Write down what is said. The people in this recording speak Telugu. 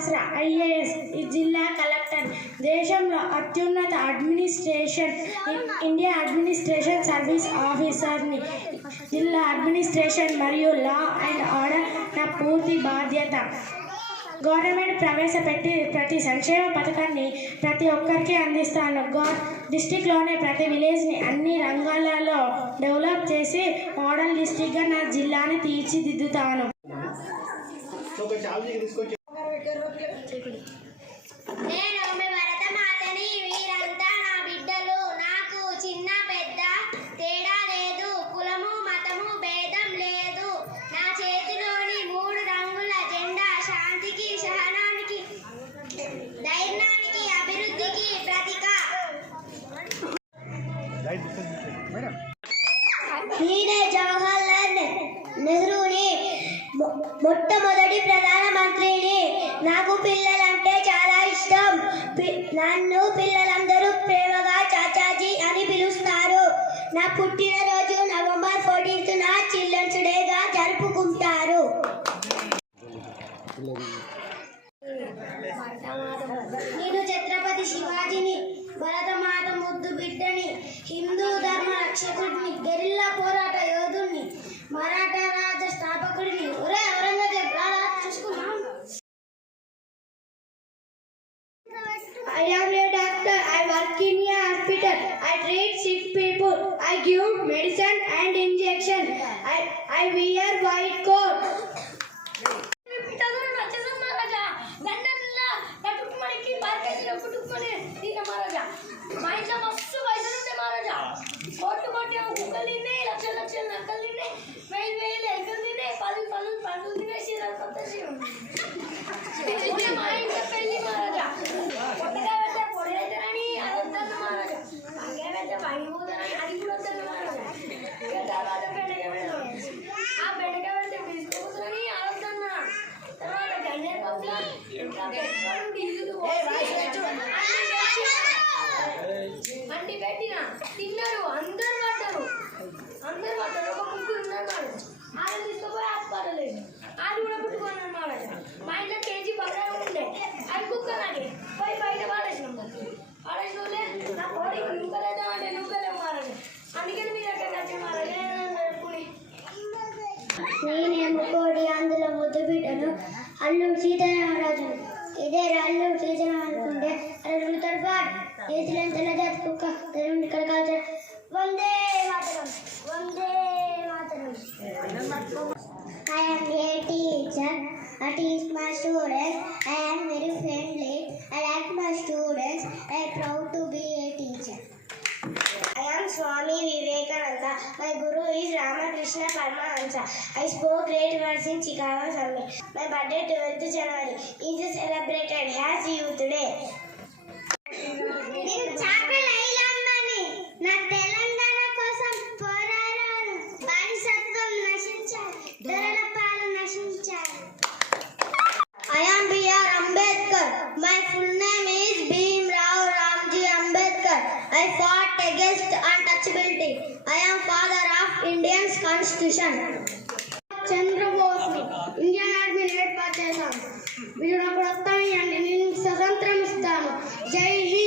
ఆసరా ఐఏఎస్ జిల్లా కలెక్టర్ దేశంలో అత్యున్నత అడ్మినిస్ట్రేషన్ ఇండియా అడ్మినిస్ట్రేషన్ సర్వీస్ ఆఫీసర్ని జిల్లా అడ్మినిస్ట్రేషన్ మరియు లా అండ్ ఆర్డర్ నా పూర్తి బాధ్యత. గవర్నమెంట్ ప్రవేశపెట్టి ప్రతి సంక్షేమ పథకాన్ని ప్రతి ఒక్కరికి అందిస్తాను. డిస్టిక్లోనే ప్రతి విలేజ్ని అన్ని రంగాలలో డెవలప్ చేసి మోడల్ డిస్టిక్గా నా జిల్లాని తీర్చిదిద్దుతాను. నేను మీ భరతమాతని, వీరంతా నా బిడ్డలు. నాకు చిన్న పెద్ద తేడా లేదు, కులము మతము భేదం లేదు. నా చేతిలోని 3 రంగుల జెండా శాంతికి, సహనానికి, ధైర్యానికి, అభివృద్ధికి ప్రతీక. నేనే జవహర్లాల్ నెహ్రూని, మొట్టమొదటి ప్రధానమంత్రిని. నాకు పిల్లలంటే చాలా ఇష్టం. నన్ను పిల్లలందరూ ప్రేమగా చాచాజీ అని పిలుస్తారు. నా పుట్టినరోజు నవంబర్ 14న చిల్డ్రన్స్ డేగా జరుపుకుంటారు. నేను ఛత్రపతి శివాజీని, భరతమాత ముద్దు బిడ్డని, హిందూ ధర్మ రక్షకుడిని, గెరిల్లా పోరాట యోధుడిని, మరాఠా రాజ్య స్థాపకుడిని. I am a doctor. I work in a hospital. I treat sick people. I give medicine and injection. I wear white coat. అంటి పెట్టిన తిన్నారు, అందరు పడ్డారు. ఒక ముగ్గురు ఉన్నారు. ఆడలు తీసుకుపోయి హాస్పిటల్ ఆడు కూడా పుట్టుకొని అన్నమాట. మా ఇంట్లో కేజీ బంగారం ఉండే, అది కుక్కలాగే పోయి బయట పాడేసినాం. పాడేసినోళ్ళే నా కోడి నూకలేదామంటే నూకలే మారదు. అందుకని మీరు అక్కడ వచ్చి మారదు. నేనేమో కోడి, అందులో ముద్దు బిడ్డను, అల్లుడు సీతారామరాజు. ఇదే అల్లుడు సీతారామనుకుంటే రెండు తరపాటు చేతులంతలా జాతి కుక్క తెరుండి కడకాల్చ. Vande Mataram, Vande Mataram. I am a teacher. I teach my students. I am very friendly. I like my students. I am proud to be a teacher. I am Swami Vivekananda. My guru is Ramakrishna Paramahansa. I spoke great words in Chicago Summit. My birthday 12th January is celebrated as Youth Day. నేను చాకలి ఐలమ్మని. నా తెలంగాణ కోసం పోరాడాను. బానిసత్వం నశించాలి, దొరల పాలు నశించాలి. I am B.R. Ambedkar. My full name is Bhimrao Ramji Ambedkar. I fought against untouchability. I am father of Indian Constitution. చంద్రబోస్ని ఇండియన్ ఆర్మీని ఏర్పాటు చేశాను. మీరు నాకు వస్తాను, నేను స్వతంత్రం ఇస్తాను. జై హింద్.